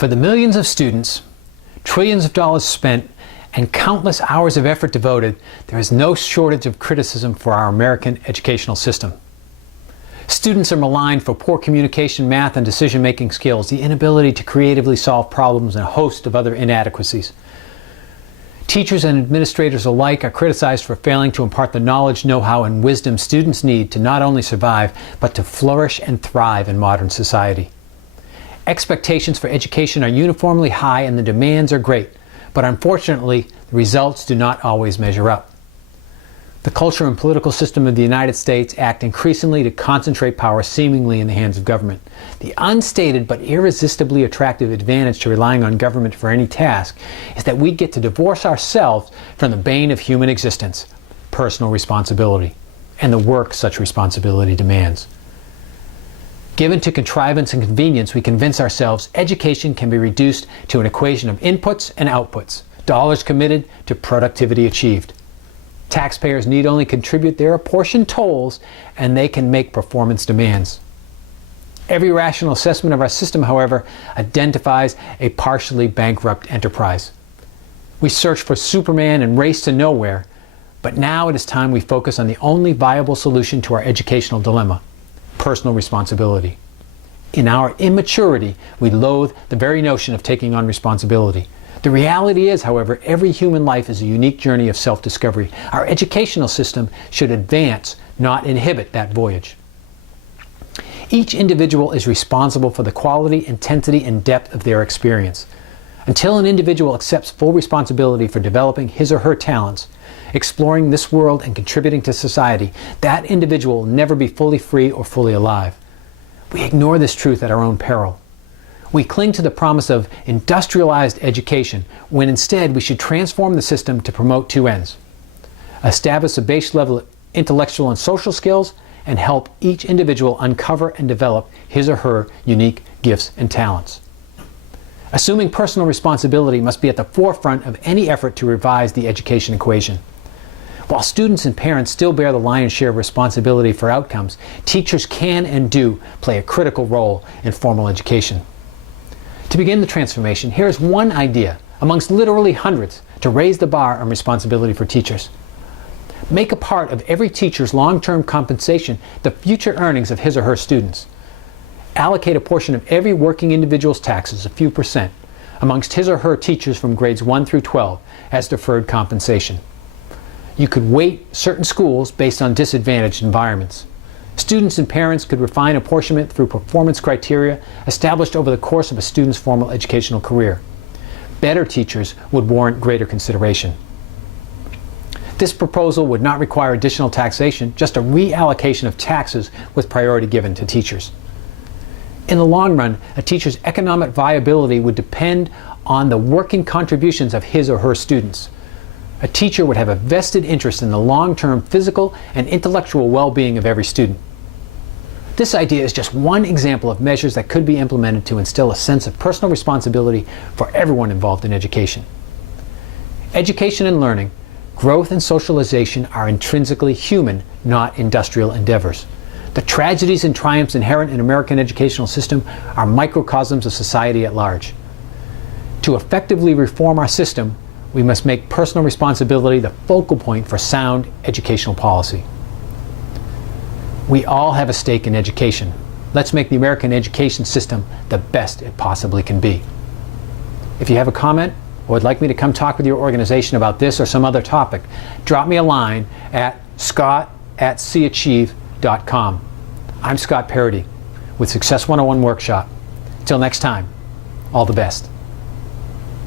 For the millions of students, trillions of dollars spent, and countless hours of effort devoted, there is no shortage of criticism for our American educational system. Students are maligned for poor communication, math, and decision-making skills, the inability to creatively solve problems, and a host of other inadequacies. Teachers and administrators alike are criticized for failing to impart the knowledge, know-how, and wisdom students need to not only survive, but to flourish and thrive in modern society. Expectations for education are uniformly high and the demands are great, but unfortunately, the results do not always measure up. The culture and political system of the United States act increasingly to concentrate power seemingly in the hands of government. The unstated but irresistibly attractive advantage to relying on government for any task is that we get to divorce ourselves from the bane of human existence, personal responsibility, and the work such responsibility demands. Given to contrivance and convenience, we convince ourselves education can be reduced to an equation of inputs and outputs, dollars committed to productivity achieved. Taxpayers need only contribute their apportioned tolls, and they can make performance demands. Every rational assessment of our system, however, identifies a partially bankrupt enterprise. We search for Superman and race to nowhere, but now it is time we focus on the only viable solution to our educational dilemma: personal responsibility. In our immaturity, we loathe the very notion of taking on responsibility. The reality is, however, every human life is a unique journey of self-discovery. Our educational system should advance, not inhibit that voyage. Each individual is responsible for the quality, intensity, and depth of their experience. Until an individual accepts full responsibility for developing his or her talents, exploring this world, and contributing to society, that individual will never be fully free or fully alive. We ignore this truth at our own peril. We cling to the promise of industrialized education, when instead we should transform the system to promote two ends: establish a base level of intellectual and social skills, and help each individual uncover and develop his or her unique gifts and talents. Assuming personal responsibility must be at the forefront of any effort to revise the education equation. While students and parents still bear the lion's share of responsibility for outcomes, teachers can and do play a critical role in formal education. To begin the transformation, here is one idea, amongst literally hundreds, to raise the bar on responsibility for teachers. Make a part of every teacher's long-term compensation the future earnings of his or her students. Allocate a portion of every working individual's taxes, a few percent, amongst his or her teachers from grades 1 through 12 as deferred compensation. You could weight certain schools based on disadvantaged environments. Students and parents could refine apportionment through performance criteria established over the course of a student's formal educational career. Better teachers would warrant greater consideration. This proposal would not require additional taxation, just a reallocation of taxes with priority given to teachers. In the long run, a teacher's economic viability would depend on the working contributions of his or her students. A teacher would have a vested interest in the long-term physical and intellectual well-being of every student. This idea is just one example of measures that could be implemented to instill a sense of personal responsibility for everyone involved in education. Education and learning, growth and socialization are intrinsically human, not industrial endeavors. The tragedies and triumphs inherent in American educational system are microcosms of society at large. To effectively reform our system, we must make personal responsibility the focal point for sound educational policy. We all have a stake in education. Let's make the American education system the best it possibly can be. If you have a comment or would like me to come talk with your organization about this or some other topic, drop me a line at scott@cachieve.com. I'm Scott Paradis with Success 101 Workshop. Till next time, all the best.